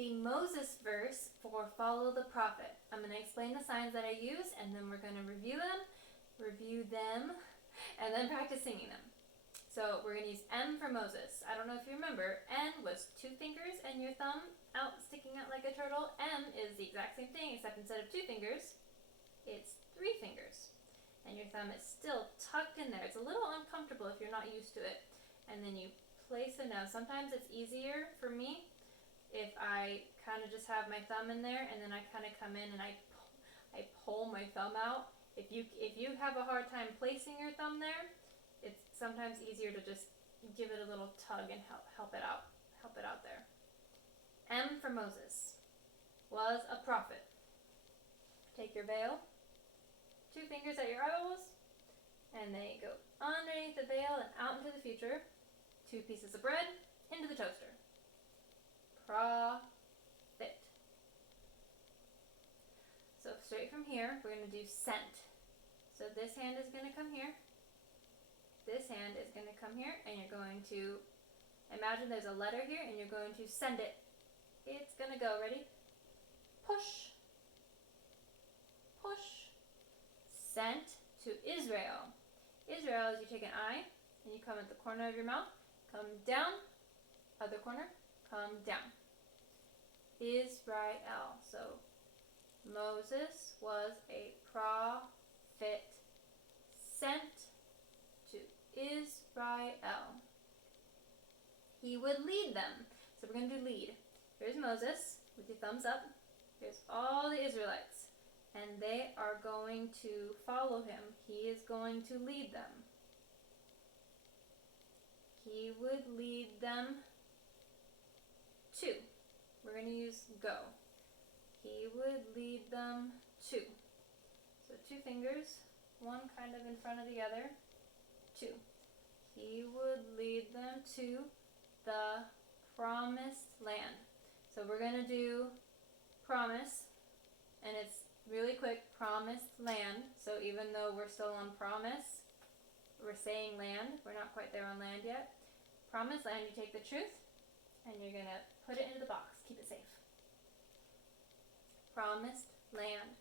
the Moses verse for follow the prophet. I'm going to explain the signs that I use, and then we're going to review them, and then practice singing them. So we're going to use M for Moses. I don't know if you remember, N was 2 fingers and your thumb sticking out like a turtle. M is the exact same thing, except instead of 2 fingers, it's 3 fingers. And your thumb is still tucked in there. It's a little uncomfortable if you're not used to it. And then you place them down. Sometimes it's easier for me if I kind of just have my thumb in there, and then I kind of come in and I pull my thumb out. If you have a hard time placing your thumb there, it's sometimes easier to just give it a little tug and help it out there. M for Moses was a prophet. Take your veil, 2 fingers at your elbows, and they go underneath the veil and out into the future. 2 pieces of bread into the toaster. Prophet. So straight from here, we're going to do sent. So this hand is going to come here. This hand is going to come here, and you're going to imagine there's a letter here, and you're going to send it. It's going to go. Ready? Push. Push. Sent to Israel. Israel is you take an I, and you come at the corner of your mouth, come down, other corner, come down. Israel. So Moses was a prophet sent to Israel. He would lead them. So we're going to do lead. Here's Moses with your thumbs up. Here's all the Israelites. And they are going to follow him. He is going to lead them. He would lead them to. We're going to use go. He would lead them to. So 2 fingers, one kind of in front of the other. 2. He would lead them to the promised land. So we're going to do promise, and it's really quick, promised land. So even though we're still on promise, we're saying land. We're not quite there on land yet. Promised land, you take the truth, and you're going to put it into the box. Keep it safe. Promised land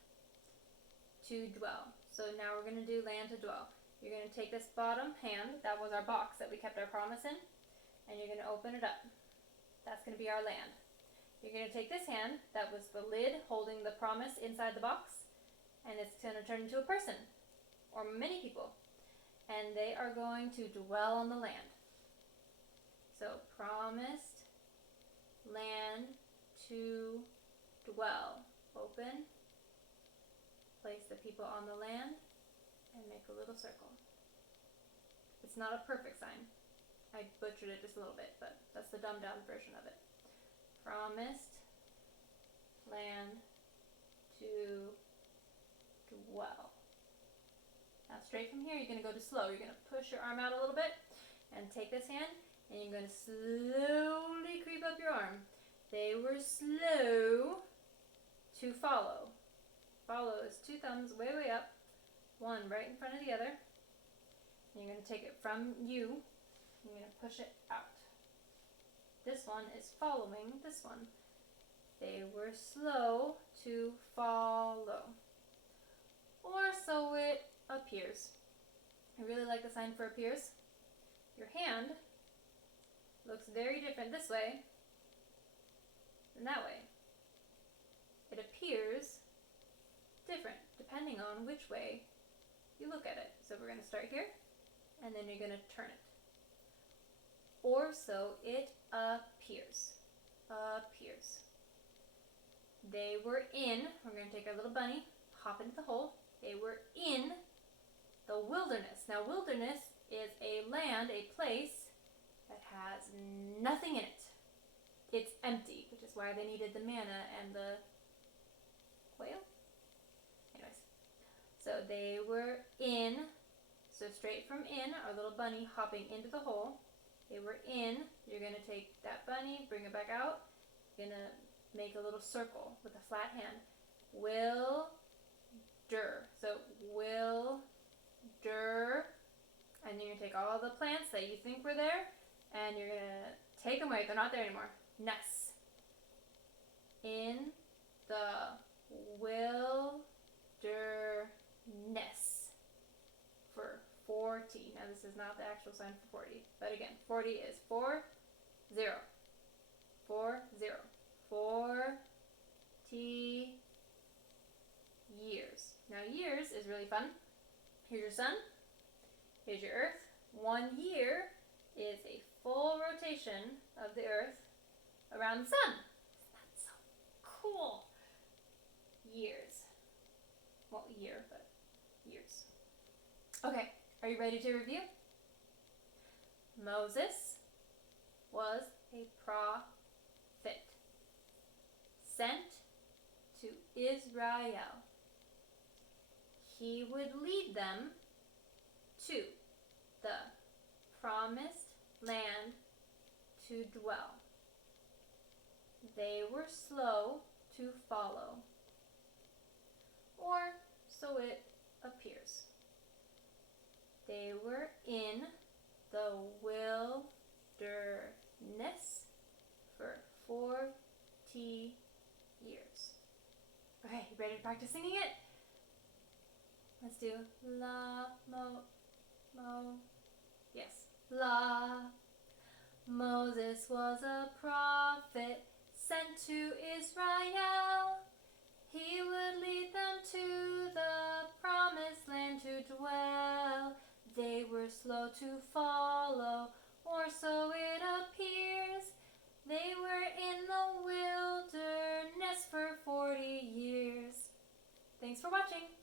to dwell. So now we're going to do land to dwell. You're going to take this bottom hand, that was our box that we kept our promise in, and you're going to open it up. That's going to be our land. You're going to take this hand, that was the lid holding the promise inside the box, and it's going to turn into a person, or many people, and they are going to dwell on the land. So, promised land to dwell. Open, place the people on the land, and make a little circle. It's not a perfect sign. I butchered it just a little bit, but that's the dumbed down version of it. Promised land to dwell. Now straight from here, you're going to go to slow. You're going to push your arm out a little bit and take this hand, and you're going to slowly creep up your arm. They were slow to follow. Follow is 2 thumbs way, way up, one right in front of the other. And you're going to take it from you, and you're going to push it out. This one is following this one. They were slow to follow. Or so it appears. I really like the sign for appears. Your hand looks very different this way than that way. It appears different depending on which way you look at it. So we're going to start here, and then you're going to turn it. Or so it appears. Appears. They were in, we're going to take our little bunny, hop into the hole. They were in the wilderness. Now wilderness is a land, a place that has nothing in it. It's empty, which is why they needed the manna and the quail. Anyways, so they were in, so straight from in, our little bunny hopping into the hole. They were in, you're going to take that bunny, bring it back out. You're going to make a little circle with a flat hand. Wilder. So wilder. And you're going to take all the plants that you think were there, and you're going to take them away. They're not there anymore. Ness. in the wilderness for 40. Now this is not the actual sign for 40, but again, 40 is 40. 40 years. Now years is really fun. Here's your sun. Here's your earth. 1 year is a full rotation of the earth around the sun. That's so cool. Years. Well, year, but years. Okay, are you ready to review? Moses was a prophet sent to Israel. He would lead them to the promised land to dwell. They were slow to follow, or so it appears. They were in the wilderness for 40 years. Okay, you ready to practice singing it? Let's do la, mo, mo. Yes, la. Moses was a prophet sent to Israel. He would lead them to the promised land to dwell. They were slow to follow, or so it appears. They were in the wilderness for 40 years. Thanks for watching.